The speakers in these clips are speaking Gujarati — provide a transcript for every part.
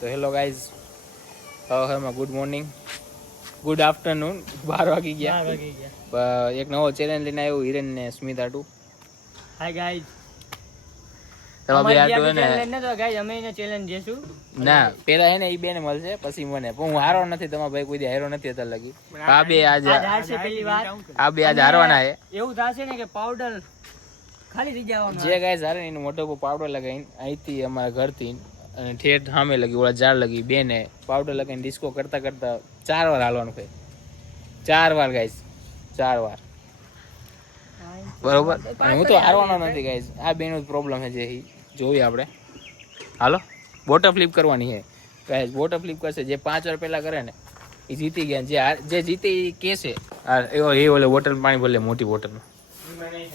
તો હેલો ગાઈઝ. હવામાં ગુડ મોર્નિંગ. Good afternoon. બાર વાગી ગયા. એક નવો ચેલેન્જ લઈને આવ્યો હિરેન ને સ્મિત આટુ હાય ગાઈઝ ને? ને તો ગાઈઝ અમે એને ના પેલા હે ને ઈ બે ને મળશે પછી મને. પણ હું હારો નથી તમારા ભાઈ કોઈ હારો નથી અત્યારે લગી. આ બે આજે આ બે આજે હારવાના હે. એવું થશે ને કે પાવડર ખાલી જે ગાય હારે એનું મોટો પાવડર લગાવીને અહીંથી અમારા ઘરથી અને ઠેઠ સામે લગી, ઓલા ઝાડ લગી, બેને પાવડર લગાવીને ડિસ્કો કરતા કરતાં ચાર વાર હાલવાનું છે ચાર વાર ગાઈશ ચાર વાર. બરોબર? હું તો હારવાનો નથી ગાઈસ આ બેનો જ પ્રોબ્લેમ છે જે જોઈએ આપણે. હાલો? બોટર ફ્લિપ કરવાની છે. ગાઈશ બોટર ફ્લિપ કરશે. જે પાંચ વાર પહેલાં કરે ને એ જીતી ગયા. જે જે જીતે એ એવો એ ઓલે બોટલ પાણી ભલે મોટી બોટલમાં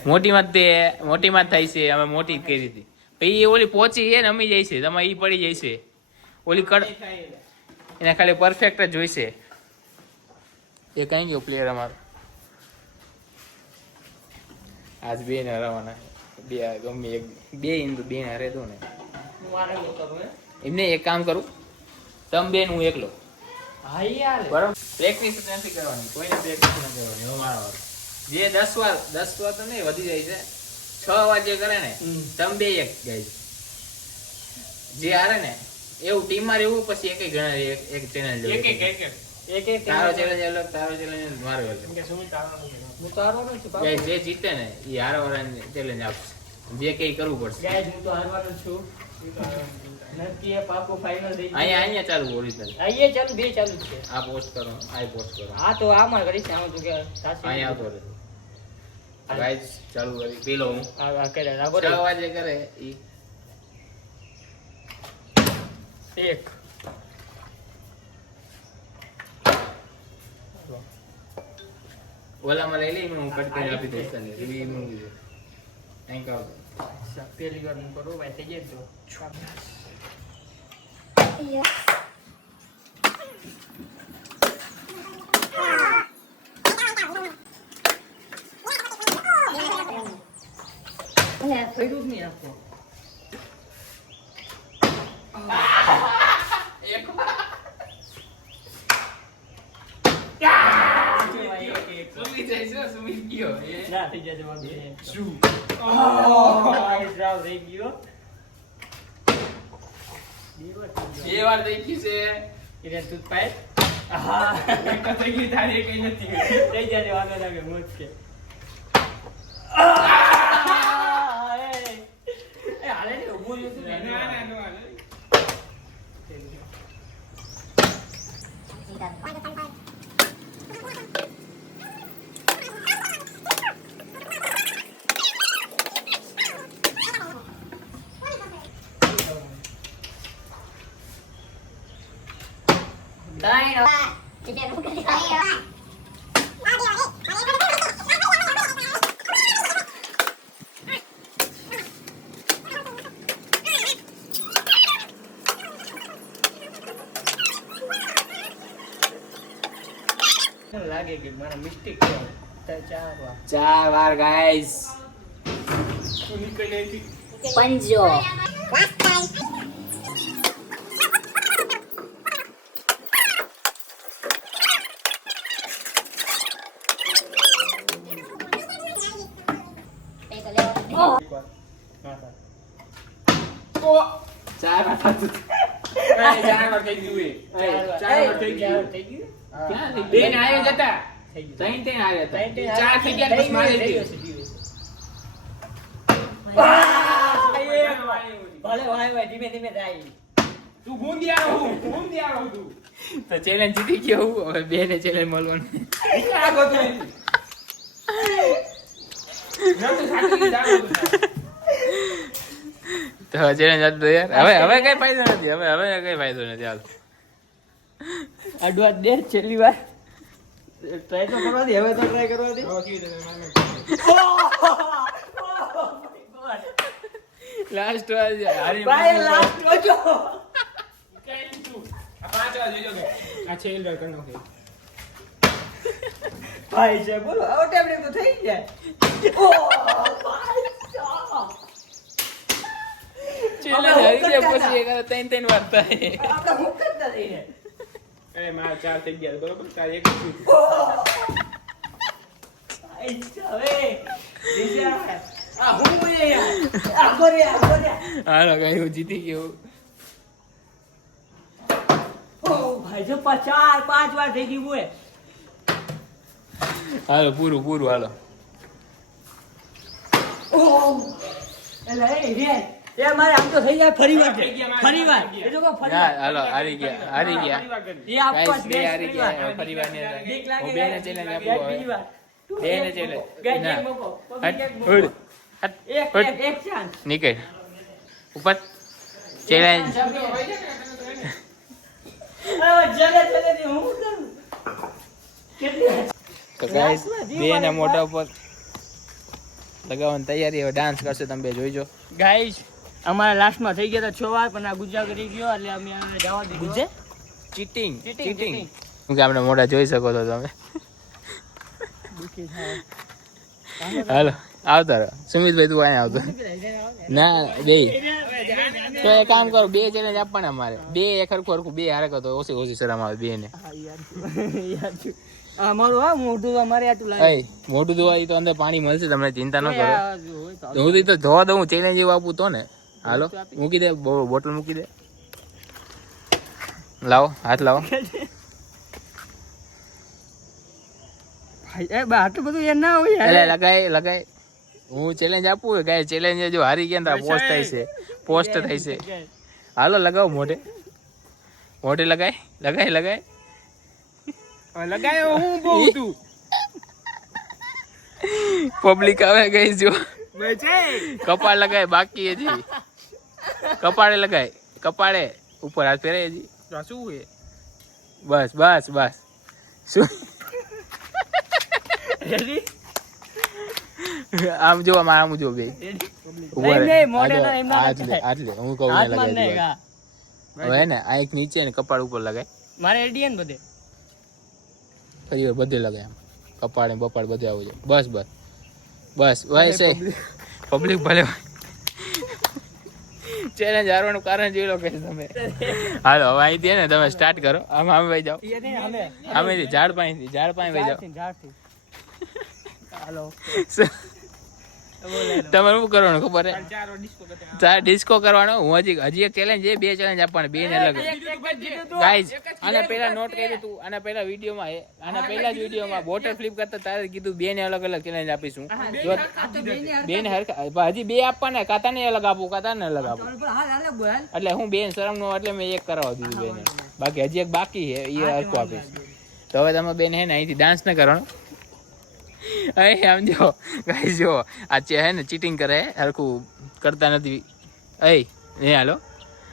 મોટીમાં તે, મોટીમાં થાય છે. અમે મોટી કરી હતી. પછી એ ઓલી પહોંચી એ અમી જાય છે તમારે એ પડી જાય છે. ઓલી કડ એને ખાલી પરફેક્ટ જ જોઈશે એ કઈ ગયો પ્લેયર અમારો? આજ બે ને હરાવાના. બે ગમે એક બે હિન્દુ બે ને હરે દો ને. એમને એક કામ કરું. તમ બે હું એકલો. બરાબર? પ્રેક્ટિસ નથી કરવાની. કોઈને પ્રેક્ટિસ નથી કરવાની. જે દસ વાર દસ વાર તો નહીં વધી જાય છે. છ વાગે કરે ને તમ બે એક ગાઈસ જે હારે ને એવું ટીમમાં રહેવું પછી એક ગણા એક એક ચેનલ એક એક તારો ચેલેન્જ અલગ તારો ચેલેન્જ મારો અલગ હું તો હારવાનો જ. ગાઈસ જીતે ને એ હારો ચેલેન્જ આપશે. જે કઈ કરવું પડશે. Guys, હું તો હારવાનો છું. નક્કી એ પાકું થઈ ગયું. અહીંયા અહીંયા ચાલુ ઓરિજિનલ અહીંયા ચાલુ બે ચાલુ છે. આ પોસ્ટ કરો આ પોસ્ટ કરો. હા તો આમાં કરીશ આવું તો કે અહીંયા આવતો રહે. ગાઈસ ચાલુ કરી. પેલો હું. આ કરે રાખો છ વાગે કરે ઈ. એક. ઓલામાં લઈ લઈ હું કટ કરીને આપી દઈશ. તને રિવ્યુ મૂકી દે. થેન્ક યુ પહેલી વાર હું કરું ભાઈ થઈ જાય તો પડ્યું જ નહીં આખું સુમી જાય છે સુમી ગયો એ ના થઈ જશે વાંધો નહીં. શું આ ડ્રાવ થઈ ગયો બે વાર થઈ ગયો. છે. એટલે તું પાય. હા. થઈ તારી કઈ નથી. થઈ જાય વાંધો લાગે મોજ કે એ હાલે ને ઊભું રહ્યું તું ને. લાગે કે મારા મિસ્ટેક છે તો ચાર વાર ચાર વાર ગાઈસ પંજો ના થાય. ચાર વાર થતું ચાર થઈ ગયું એ ચાર થઈ ગયું વાર થઈ ગયું ક્યાં થઈ ગયું? બે ને આવ્યા જતા ત્રણ ત્રણ આવ્યા હતા ચાર થઈ ગયા પછી મારી. ભલે ભાઈ ભાઈ ધીમે ધીમે થાય તું ગુંદિયાળો હું ગુંદિયાળો તું તો ચેલેન્જ જીતી ગયો હું હવે બે ને ચેલેન્જ મળવાનું આગો તું તો ચેલેન્જ હતો યાર. હવે હવે કઈ ફાયદો નથી હવે હવે કઈ ફાયદો નથી હાલ. અડવા દે છેલ્લી વાર. ટ્રાય તો કરવા દે હવે તો ટ્રાય કરવા દે લાસ્ટ વાર હારી ભાઈ લાસ્ટ જોજો ભાઈ છે બોલો આવો ટાઈમ તો થઈ જાય. ઓ ભાઈ. ચેલેન્જ હારી ગયા પછી એક ત્રણ ત્રણ વાર થાય આપણે હું કરતા રહીએ એ મારા ચાર થઈ ગયા બરોબર ચાર એક જ થયું. આઈ હવે દિશા આ હું બોલે યાર આ બોલે આ બોલે હાલો કઈ હું જીતી ગયો ઓ ભાઈ જો ચાર પાંચ વાર થઈ ગયું હાલો પૂરું પૂરું હાલો ઓહ એટલે એ રે એ મારે આમ તો થઈ જાય ફરી વાર થઈ ગયા, મારે ફરી વાર એ તો ફરી વાર હાલો હારી ગયા હારી ગયા. એ આપવા બે હારી ગયા ફરી વાર. બીક લાગે guys. challenge guys, આપું. બીજી વાર. મૂકો. એક એક એક. નીકળ ઉપર ચેલેન્જ હવે જલે જલેથી હું કરું? કેટલી તો ગાઈસ બે ને મોઢા ઉપર લગાવવાની તૈયારી હવે ડાન્સ કરશે તમે બે જોઈજો ગાઈસ અમારા લાસ્ટમાં થઈ ગયા હતા છ વાર પણ આ ગુજરાત કરી ગયો એટલે અમે જવા દીધું. ગુજ્જે? ચીટિંગ ચીટિંગ કે આપણે મોઢા જોઈ શકો છો તમે. હાલો આવતા રહો. સુમિતભાઈ તું અહીંયા આવતો. ના બે. તો એક કામ કરો બે ચેલેન્જ આપવાના અમારે. બે એક હરખું હરખું બે હારે તો ઓછી ઓછી શરમ આવે બે ને. અમારું હા મોઢું અમારે આટલું લાગે. મોઢું ધોવા તો અંદર પાણી મળશે તમને ચિંતા ન કરો. હું તો ધોવા દઉં ચેલેન્જ એવું આપું તો ને. હાલો મૂકી દે બોટલ મૂકી દે. લાવો હાથ લાવો. ભાઈ, એ બા, આટલું બધું એ ના હોય એટલે લગાય લગાય. હું ચેલેન્જ આપું ગાય ચેલેન્જ જો હારી ગયા ને પોસ્ટ થાય છે પોસ્ટ થાય છે હાલો લગાવો મોઢે. મોઢે લગાય લગાય લગાય. લગાયો હું બહુ તું પબ્લિક આવે ગઈ જો. કપાળ લગાય બાકી હજી. કપાળે લગાય. કપાળે. ઉપર હાથ ફેરાય હજી. શું છે? બસ બસ બસ. શું? આમ જો આમ આમ જો બે આટલે ઊભો નહીં, રહે. નહીં, મોઢે આ જો, ના, એમ ના આ જ લે, લગાય. આ જ લે. હું કહું લગાય. હવે ને આ એક નીચે ને કપાળ ઉપર લગાય. મારે એડીએન બધે. ફરી બધે લગાય આમ કપાળ ને બપાળ બધે આવું છે. બસ બસ. બસ બસ છે પબ્લિક ભલે ચેલેન્જ હારવાનું કારણ જોઈ લો કે તમે. હાલો હવે અહીંથી ને તમે સ્ટાર્ટ કરો. આમ આમ વહી જાઓ. અમે. આમેથી ઝાડ પાસેથી ઝાડ પાસે વહી જાઓ. હાલો. તમારે શું કરવાનું ખબર ચાર ડિસ્કો કરવાનો? હું હજી હજી એક ચેલેન્જ છે બે ચેલેન્જ આપવાના બે ને અલગ. ગાઈઝ અને પહેલા નોટ કર્યું તું આના પહેલા વિડીયોમાં એ આના પહેલા જ વિડીયોમાં વોટર ફ્લિપ કરતા તારે કીધું બે ને અલગ અલગ ચેલેન્જ આપીશું. બે ને હરખા હજી બે આપવાના કાતા ને અલગ આપું. કાતા ને અલગ આપું એટલે હું બેન શરમ નો એટલે મેં એક કરાવવા દીધું બેને. બાકી હજી એક બાકી છે એ હરખું આપીશ. તો હવે તમે બેન હે ને અહીંથી ડાન્સ ન કરવાનો. અહીં આમ જો ગાઈસ જો આ છે હે ને ચીટિંગ કરે હરખું કરતા નથી. અહીં નહીં હાલો.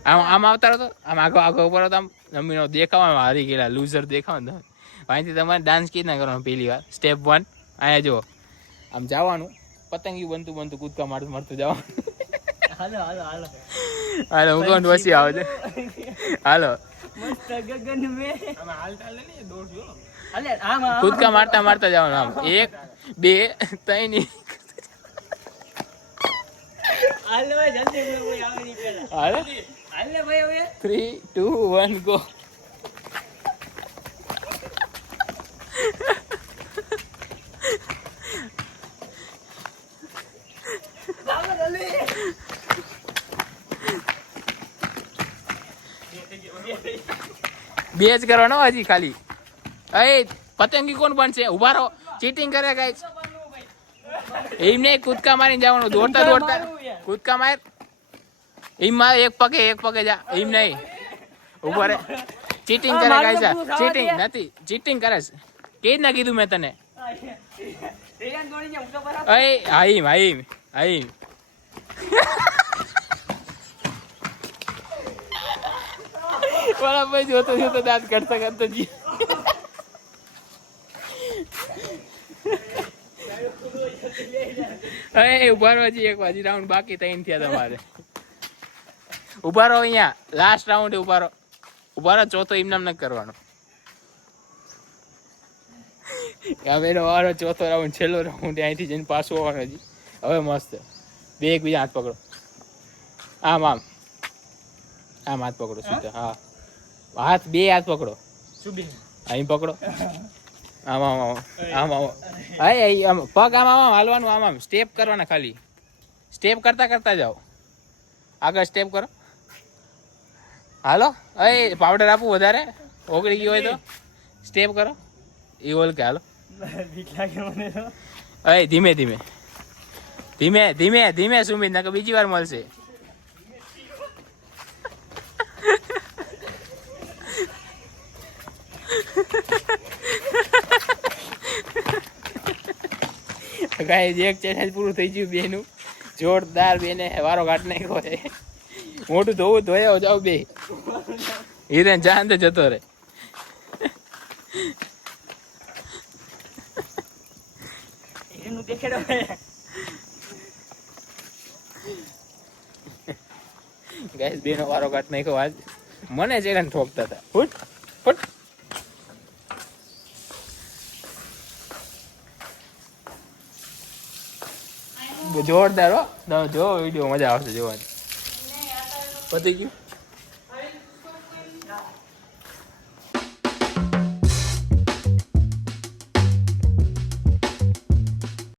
આમ આમ આવતા તો આમ આગો આગો ઉપર તો આમ જમીનો દેખાવામાં હારી ગયેલા લૂઝર દેખાવ ને તમે. અહીંથી તમારે ડાન્સ કેવી રીતના કરવાનો પહેલી વાર? સ્ટેપ વન અહીંયા જો. આમ જવાનું. પતંગી બનતું બનતું કૂદકા મારતું મારતું જવાનું. હાલો હાલો હાલો. હાલો હું કોણ વસી આવે છે હાલો. મસ્ત ગગન મે અમે હાલતા હાલતા નહીં દોડજો અલે આમ આમ. કૂદકા મારતા મારતા જવાનું આમ. એક બે ત્રણ હાલો જલ્દી કોઈ આવે નહીં પેલા હાલો? હાલે ભાઈ હવે. થ્રી ટુ વન ગો ચાલો જલ્દી બે જ કરવાનો હજી ખાલી. અય પતંગી કોણ બનશે? ઊભા રહો. ચીટિંગ કરે ગાઈસ એમ નહીં કૂદકા મારીને જવાનું. દોડતા દોડતા. કૂદકા માર. એમ માર એક પગે એક પગે જા. એમ નહીં. ઊભા રે ચીટિંગ કરે કાઈ ચીટિંગ નથી. ચીટિંગ કરે છે. કે ના કીધું મેં તને. અય હાઈમ હાઈમ હાઈમ. બરાબર જોતો જોતો દાંત કરતા કરતા જી હવે ઊભા રહો હજી એક હજી રાઉન્ડ બાકી ત્રણ થયા તમારે. ઊભા રહો અહીંયા. લાસ્ટ રાઉન્ડ ઊભા રહો ઊભા રહો ચોથો ઇમનામ ન કરવાનો. હવે વારો ચોથો રાઉન્ડ છેલ્લો રાઉન્ડ અહીંથી જઈને પાછો આવવાનો હજી. હવે મસ્ત. બે એકબીજા હાથ પકડો. આમ આમ. આમ હાથ પકડો સીધા. હા. હાથ બે હાથ પકડો. અહીં પકડો. આમ આમ આમ આમ આમ. અહીં અહીં આમ પગ આમ આમ હાલવાનું આમ આમ. સ્ટેપ કરવાના ખાલી. સ્ટેપ કરતા કરતા જાઓ. આગળ સ્ટેપ કરો. હાલો. અય પાવડર આપું વધારે. ઓગળી ગયું હોય તો. સ્ટેપ કરો. એ ઓલ કે હાલો અય ધીમે ધીમે. ધીમે ધીમે ધીમે સુમિત નકર બીજી વાર મળશે. ગાઈસ એક ચેનલ પૂરું થઈ ગયું બેનું. જોરદાર બેને વારો કાઢ નાખ્યો છે. મોટું ધોવું ધોયો જાવ બે. હિરેન જાન જતો રે ગાઈસ બેનો વારો કાઢ નાખ્યો આજ. મને ચેલેન્જ ઠોકતા હતા. જોરદાર હો. જો વીડિયો મજા આવશે જોવાની. પતી ગયું?